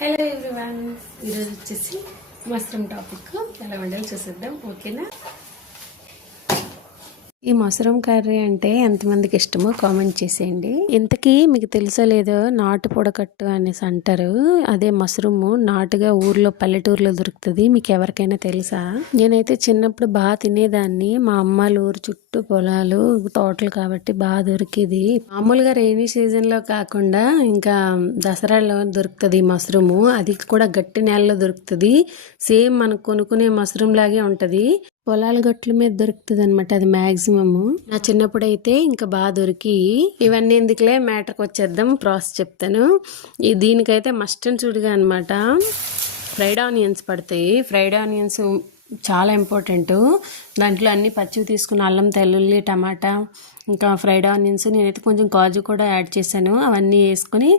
Hello everyone, ఈరోజు వచ్చేసి mushroom topic ఎలా వండాలో చూసేద్దాం. ఓకేనా? ఈ మష్రూమ్ కర్రీ అంటే ఎంతమందికి ఇష్టమో కామెంట్ చేసేయండి. ఇంతకీ మీకు తెలుసో లేదో నాటు పొడకట్టు అనేసి అంటారు. అదే మష్రూమ్ నాటుగా ఊర్లో పల్లెటూరులో దొరుకుతుంది. మీకు ఎవరికైనా తెలుసా? నేనైతే చిన్నప్పుడు బాగా తినేదాన్ని. మా అమ్మాళ్ళ ఊరు చుట్టూ పొలాలు తోటలు కాబట్టి బాగా దొరికేది. మామూలుగా రైనీ సీజన్ లో కాకుండా ఇంకా దసరాలో దొరుకుతుంది మష్రూమ్. అది కూడా గట్టి నేలలో దొరుకుతుంది. సేమ్ మనం కొనుక్కునే మష్రూమ్ లాగే ఉంటది. పొలాల గట్ల మీద దొరుకుతుంది అనమాట. అది మాక్సిమం నా చిన్నప్పుడు అయితే ఇంకా బాగా దొరికి. ఇవన్నీ ఎందుకులే, మ్యాటర్కి వచ్చేద్దాం. ప్రాసెస్ చెప్తాను. దీనికైతే మస్ట్ అండ్ షుడ్గా అనమాట ఫ్రైడ్ ఆనియన్స్ పడతాయి. ఫ్రైడ్ ఆనియన్స్ చాలా ఇంపార్టెంట్. దాంట్లో అన్ని పచ్చివి తీసుకుని అల్లం, తెల్లుల్లి, టమాటా, ఇంకా ఫ్రైడ్ ఆనియన్స్, నేనైతే కొంచెం కాజు కూడా యాడ్ చేశాను. అవన్నీ వేసుకొని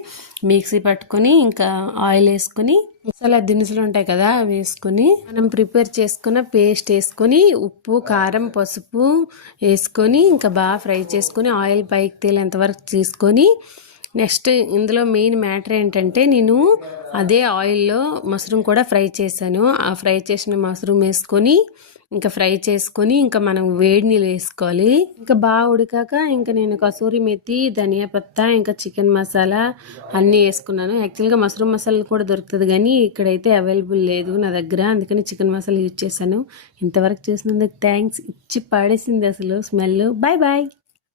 మిక్సీ పట్టుకొని ఇంకా ఆయిల్ వేసుకొని మసాలా దినుసులు ఉంటాయి కదా అవి వేసుకొని మనం ప్రిపేర్ చేసుకున్న పేస్ట్ వేసుకొని ఉప్పు, కారం, పసుపు వేసుకొని ఇంకా బాగా ఫ్రై చేసుకొని ఆయిల్ పైకి తేలేంత వరకు తీసుకొని నెక్స్ట్ ఇందులో మెయిన్ మ్యాటర్ ఏంటంటే నేను అదే ఆయిల్లో మష్రూమ్ కూడా ఫ్రై చేశాను. ఆ ఫ్రై చేసిన మష్రూమ్ వేసుకొని ఇంకా ఫ్రై చేసుకొని ఇంకా మనం వేడి నీళ్ళు వేసుకోవాలి. ఇంకా బాగా ఉడికాక ఇంకా నేను కసూరి మెతి, ధనియా పత్తా, ఇంకా చికెన్ మసాలా అన్నీ వేసుకున్నాను. యాక్చువల్గా మష్రూమ్ మసాలా కూడా దొరుకుతుంది కానీ ఇక్కడైతే అవైలబుల్ లేదు నా దగ్గర, అందుకని చికెన్ మసాలా యూజ్ చేశాను. ఇంతవరకు చూసినందుకు థ్యాంక్స్. ఇచ్చి పడేసింది అసలు స్మెల్. Bye bye.